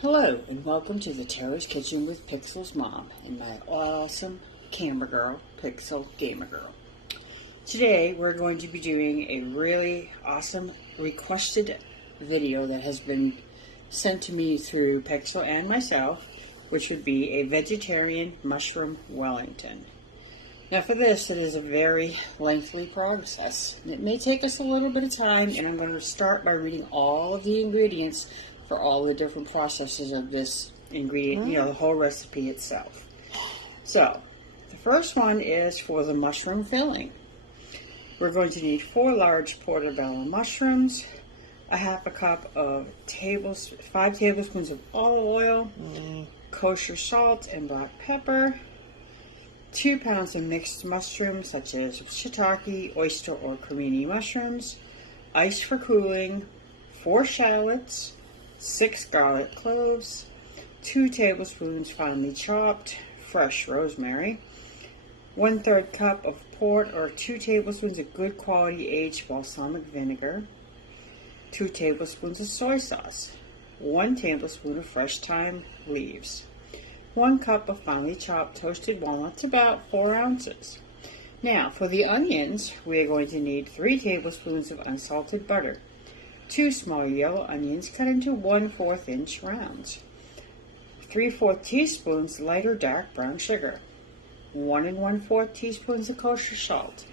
Hello and welcome to the Terra Kitchen with Pixel's mom and my awesome camera girl, Pixel Gamer Girl. Today we're going to be doing a really awesome requested video that has been sent to me through Pixel and myself, which would be a vegetarian mushroom Wellington. Now for this, it is a very lengthy process. It may take us a little bit of time, and I'm going to start by reading all of the ingredients for all the different processes of this ingredient, the whole recipe itself. So, the first one is for the mushroom filling. We're going to need 4 large portobello mushrooms, a half a cup of 5 tablespoons of olive oil, kosher salt and black pepper, 2 pounds of mixed mushrooms such as shiitake, oyster, or cremini mushrooms, ice for cooling, 4 shallots, 6 garlic cloves, 2 tablespoons finely chopped fresh rosemary, 1/3 cup of port or 2 tablespoons of good quality aged balsamic vinegar, 2 tablespoons of soy sauce, 1 tablespoon of fresh thyme leaves, 1 cup of finely chopped toasted walnuts, about 4 ounces. Now, for the onions, we are going to need 3 tablespoons of unsalted butter, 2 small yellow onions cut into 1/4 inch rounds, 3/4 teaspoons light or dark brown sugar, 1 1/4 teaspoons of kosher salt,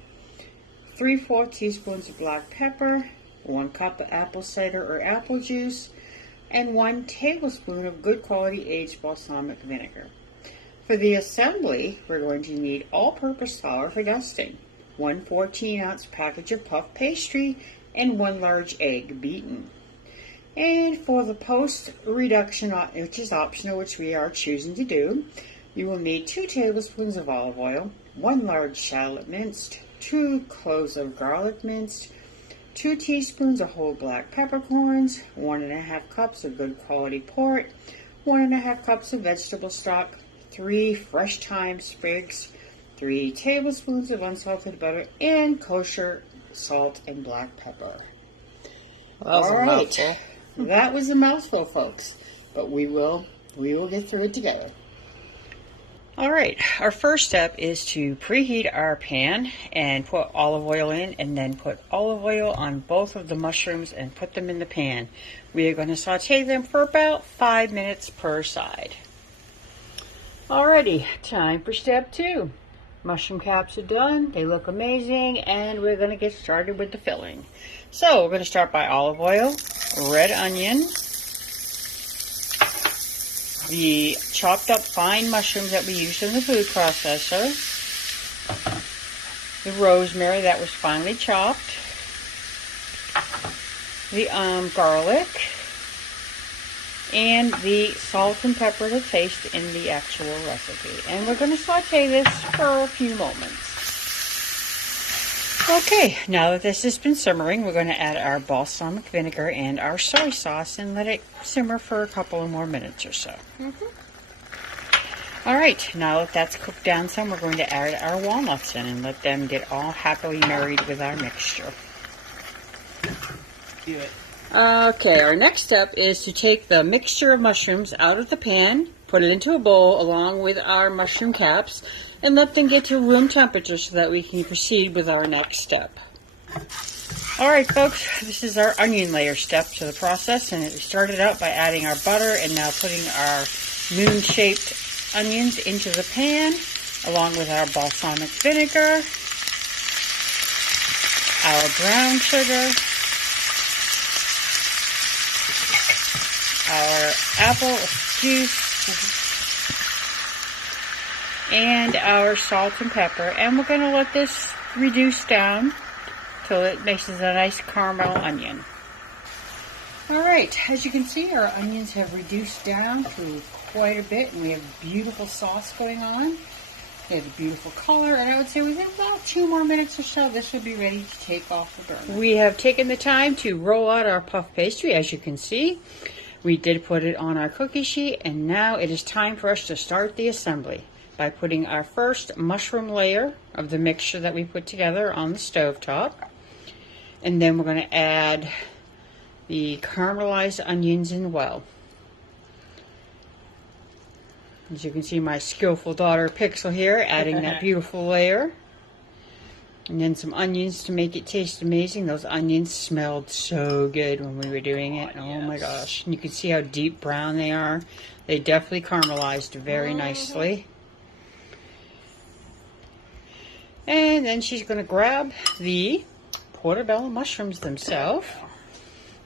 3/4 teaspoons of black pepper, 1 cup of apple cider or apple juice, and 1 tablespoon of good quality aged balsamic vinegar. For the assembly, we're going to need all-purpose flour for dusting, 1 14-ounce package of puff pastry, and 1 large egg beaten. And for the post-reduction, which is optional, which we are choosing to do, you will need 2 tablespoons of olive oil, 1 large shallot minced, 2 cloves of garlic minced, 2 teaspoons of whole black peppercorns, 1 1/2 cups of good quality port, 1 1/2 cups of vegetable stock, 3 fresh thyme sprigs, 3 tablespoons of unsalted butter, and kosher salt and black pepper. All right, that was a mouthful, folks, but we will get through it together. All right, our first step is to preheat our pan and put olive oil in, and then put olive oil on both of the mushrooms and put them in the pan. We are going to saute them for about 5 minutes per side. Alrighty, time for step 2. Mushroom caps are done, they look amazing, and we're going to get started with the filling. So we're going to start by olive oil, red onion, the chopped up fine mushrooms that we used in the food processor, the rosemary that was finely chopped, the garlic, and the salt and pepper to taste in the actual recipe. And we're going to saute this for a few moments. Okay, now that this has been simmering, we're going to add our balsamic vinegar and our soy sauce and let it simmer for a couple of more minutes or so. All right, now that that's cooked down some, we're going to add our walnuts in and let them get all happily married with our mixture. Do it. Okay, our next step is to take the mixture of mushrooms out of the pan, put it into a bowl along with our mushroom caps, and let them get to room temperature so that we can proceed with our next step. Alright folks, this is our onion layer step to the process, and we started out by adding our butter and now putting our moon-shaped onions into the pan along with our balsamic vinegar, our brown sugar, our apple juice, and our salt and pepper, and we're going to let this reduce down till it makes a nice caramel onion. Alright, as you can see, our onions have reduced down to quite a bit, and we have beautiful sauce going on. They have a beautiful color, and I would say within about 2 more minutes or so, this will be ready to take off the burner. We have taken the time to roll out our puff pastry, as you can see. We did put it on our cookie sheet, and now it is time for us to start the assembly by putting our first mushroom layer of the mixture that we put together on the stove top. And then we're going to add the caramelized onions in well. As you can see, my skillful daughter Pixel here adding that beautiful layer. And then some onions to make it taste amazing. Those onions smelled so good when we were doing it. Oh my gosh. And you can see how deep brown they are. They definitely caramelized very nicely. And then she's going to grab the portobello mushrooms themselves.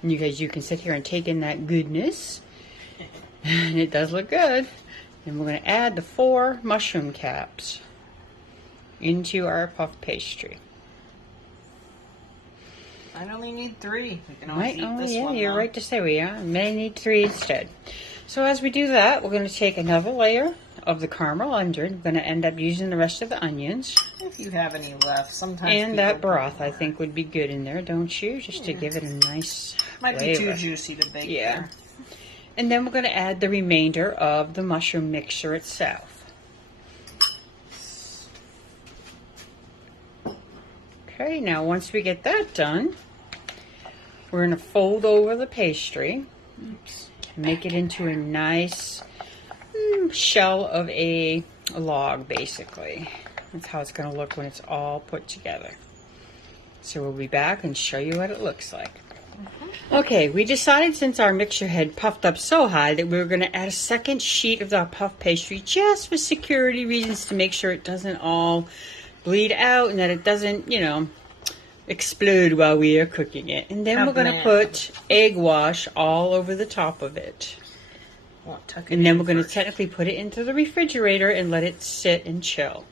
And you guys, you can sit here and take in that goodness. And it does look good. And we're going to add the 4 mushroom caps into our puff pastry. I only need 3. We can always eat this yeah, one. You're right to say we may need 3 instead. So as we do that, we're going to take another layer of the caramel under. We're going to end up using the rest of the onions. If you have any left, sometimes. And that broth, I think, would be good in there, don't you? Just to give it a nice Might flavor. be too juicy to bake. Yeah. There. And then we're going to add the remainder of the mushroom mixture itself. Okay, now once we get that done, we're going to fold over the pastry. Make it into a nice shell of a log, basically. That's how it's going to look when it's all put together. So we'll be back and show you what it looks like. Okay, we decided since our mixture had puffed up so high that we were going to add a second sheet of our puff pastry just for security reasons, to make sure it doesn't all bleed out and that it doesn't, you know, explode while we are cooking it. And then we're going to put egg wash all over the top of it. And then we're going to technically put it into the refrigerator and let it sit and chill.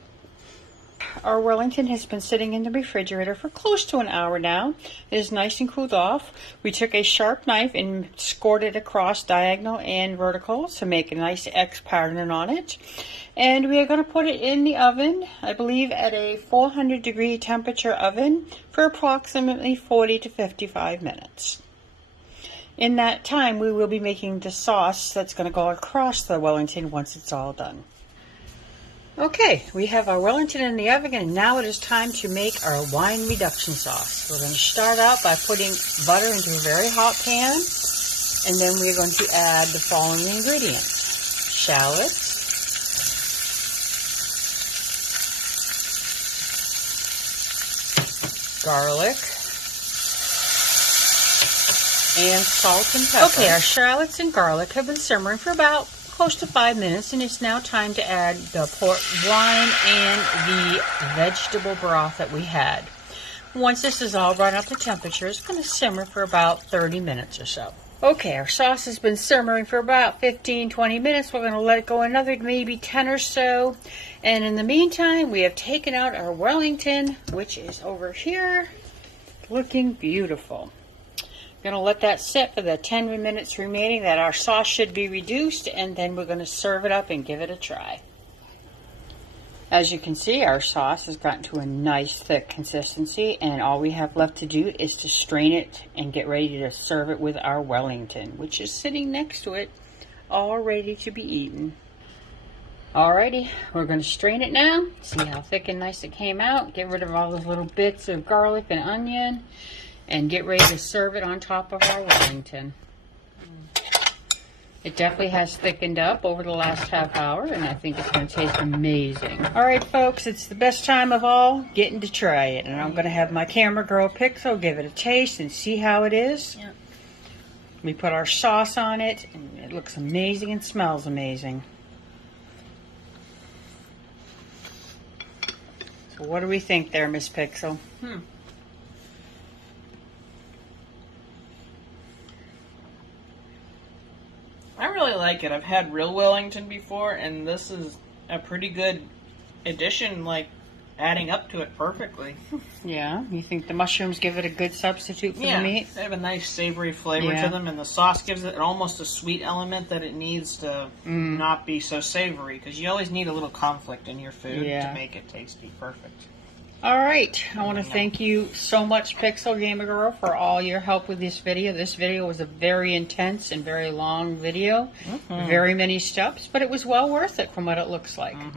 Our Wellington has been sitting in the refrigerator for close to an hour now. It is nice and cooled off. We took a sharp knife and scored it across diagonal and vertical to make a nice X pattern on it. And we are going to put it in the oven, I believe at a 400-degree temperature oven, for approximately 40 to 55 minutes. In that time, we will be making the sauce that's going to go across the Wellington once it's all done. Okay, we have our Wellington in the oven, and now it is time to make our wine reduction sauce. We're going to start out by putting butter into a very hot pan, and then we're going to add the following ingredients: shallots, garlic, and salt and pepper. Okay, our shallots and garlic have been simmering for about close to 5 minutes, and it's now time to add the port wine and the vegetable broth that we had. Once this is all brought up to temperature, it's going to simmer for about 30 minutes or so. Okay, our sauce has been simmering for about 15-20 minutes. We're going to let it go another maybe 10 or so. And in the meantime, we have taken out our Wellington, which is over here, looking beautiful. Going to let that sit for the 10 minutes remaining that our sauce should be reduced, and then we're going to serve it up and give it a try. As you can see, our sauce has gotten to a nice thick consistency, and all we have left to do is to strain it and get ready to serve it with our Wellington, which is sitting next to it, all ready to be eaten. Alrighty, we're going to strain it now. See how thick and nice it came out. Get rid of all those little bits of garlic and onion, and get ready to serve it on top of our Wellington. It definitely has thickened up over the last half hour, and I think it's going to taste amazing. All right, folks, it's the best time of all, getting to try it. And I'm going to have my camera girl Pixel give it a taste and see how it is. Yep. We put our sauce on it, and it looks amazing and smells amazing. So what do we think there, Miss Pixel? I really like it. I've had real Wellington before, and this is a pretty good addition, like adding up to it perfectly. Yeah, you think the mushrooms give it a good substitute for the meat? They have a nice savory flavor to them, and the sauce gives it almost a sweet element that it needs to not be so savory, because you always need a little conflict in your food to make it tasty perfect. All right, I want to thank you so much, Pixel Gamer Girl, for all your help with this video. This video was a very intense and very long video, very many steps, but it was well worth it from what it looks like. I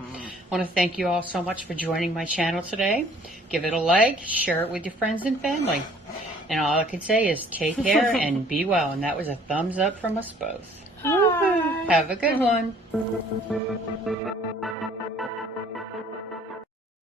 want to thank you all so much for joining my channel today. Give it a like, share it with your friends and family. And all I can say is take care and be well. And that was a thumbs up from us both. Hi. Have a good one.